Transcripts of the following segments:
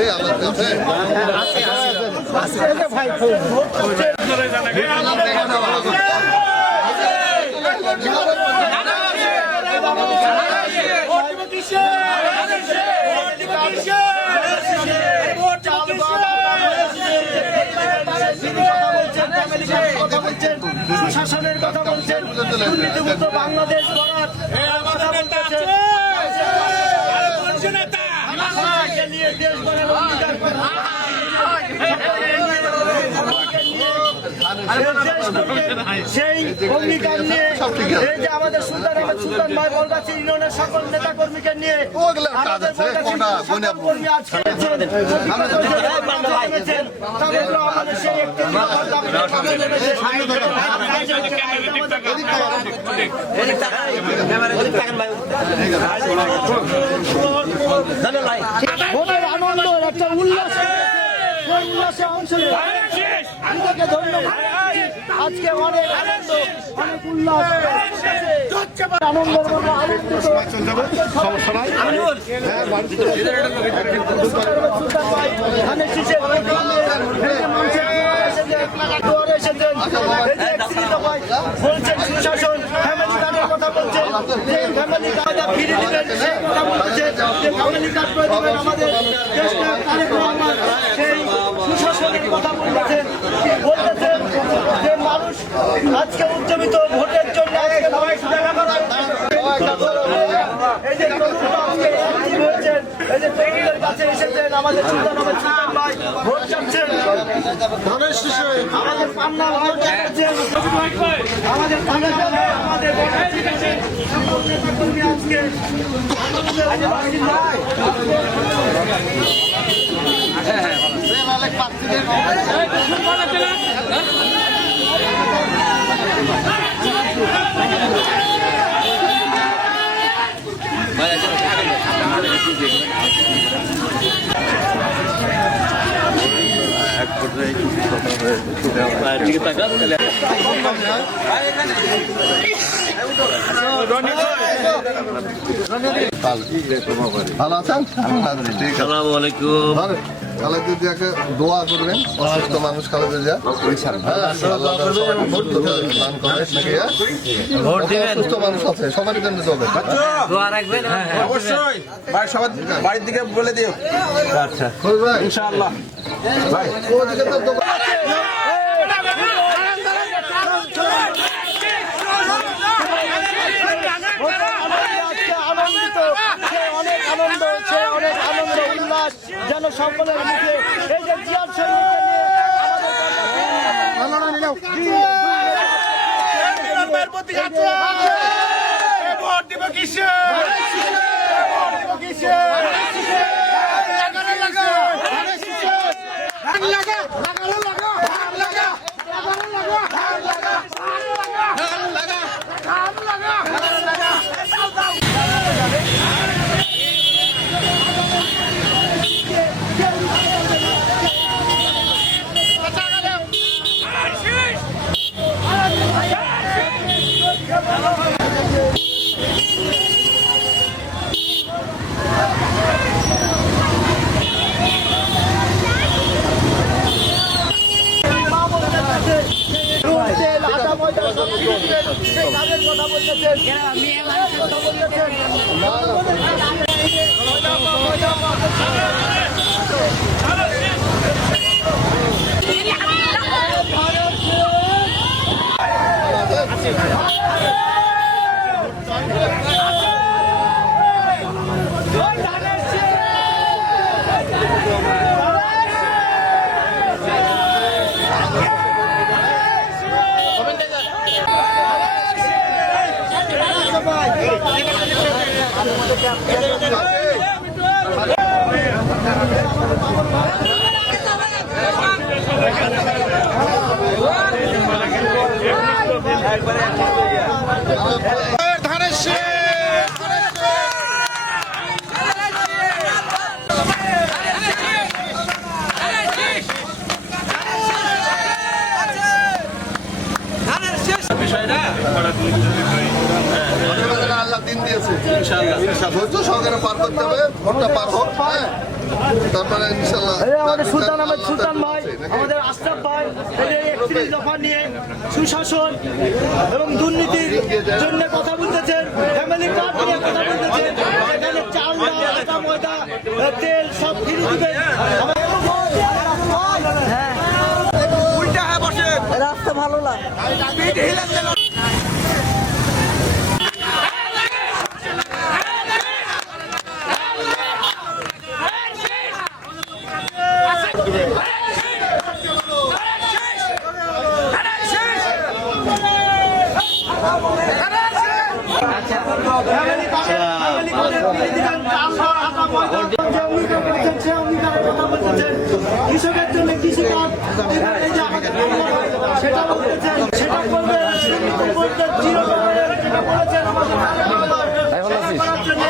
আছে আমার কাছে সুশাসনের কথা বলছেন, দুর্নীতিমুক্ত বাংলাদেশ গড়ার কথা বলতেছেন, নিয়ে দেশ গড়ার অঙ্গীকার সেই অঙ্গীকার নিয়ে এই যে আমাদের সুলতান আহমেদ সুলতান ভাই বলগাছি ইউনিয়নের সকল নেতা কর্মীকে নিয়ে আমাদের কর্মী আজকে আমাদের সেই একটি ভোটের আনন্দ একটা উল্লাসে অংশ নিজেকে ধন্যবাদ। আজকে অনেক আনন্দ, অনেক উল্লাস, আনন্দের মধ্যে আনন্দিত বলছেন সুশাসন, ফ্যামিলি কার্ডের কথা বলছেন, যে ফ্যামিলি কার্ড ফিরে দিবেন সেই কথা বলছেন, যে ফ্যামিলি কার্ড করে দিবেন আমাদের দেশটা তারেক রহমান, সেই সুশাসনের কথা বলতেছেন। বলতেছেন যে মানুষ আজকে উদ্যমিত ভোটের জন্য এই যে হয়েছেন, এই যে তরুণদের কাছে এসেছেন, আমাদের সুলতান আহমেদ সুলতান ভাই ভোট চাচ্ছেন, আমাদের পান্না ভোট চাচ্ছেন, আমাদের আমাদের ভালো আছেন? ঠিক আছে, খালেদা জিয়াকে দোয়া করবেন, অসুস্থ মানুষ খালেদা জিয়া অসুস্থ মানুষ আছে, সবার জন্য চলবে, অবশ্যই সবার বাড়ির দিকে বলে দিও। আচ্ছা ইনশাআল্লাহ ভাই অনেক আনন্দ উল্লাস যেন সকলের মুখে এই যে জিয়ার কথা আল্লাহ দিন দিয়েছে, ধৈর্য সহকারে পার করতে হবে, ভোটটা পার হোক। তারপরে ইনশাল্লাহ এই আমাদের সুলতান আহমেদ সুলতান ভাই, আমাদের আশরাফ ভাই, এই 31 দফা নিয়ে সুশাসন এবং দুর্নীতির জন্য কথা বলতেছেন, ফ্যামিলি কার্ড নিয়ে কথা বলতেছেন, এখানে চাল ডাল আটা ময়দা তেল সব ফিরে দিবেন। রাস্তা ভালো না। ফ্যামিলি কার্ডের ফিরে দিবেন, চাল ডাল আটা ময়দা যে অঙ্গীকার করেছেন সে অঙ্গীকারের কথা বলতেছেন। কৃষকের জন্য কৃষি কার্ড এই যে আমাদের সেটা বলতেছেন, সেটা করবেন, চিরকালের যেটা বলেছেন আমাদের করার জন্য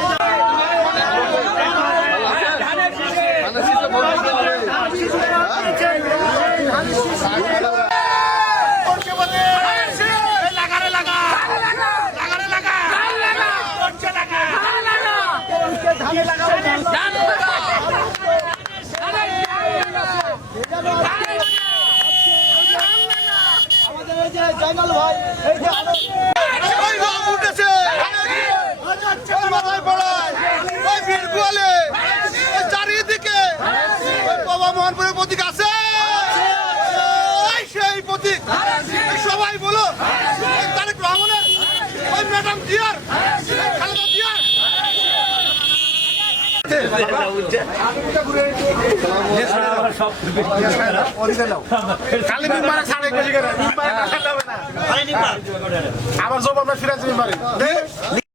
আমাদের এই যে জয়নাল ভাই, এই যে চারিদিকে বাবা মোহনপুরের প্রতীক আছে, সেই প্রতীক সবাই বলো তারেক রহমানের, ওই ম্যাডাম জিয়ার, খালেদা জিয়ার। আবার জবাব ফিরাতে পারে।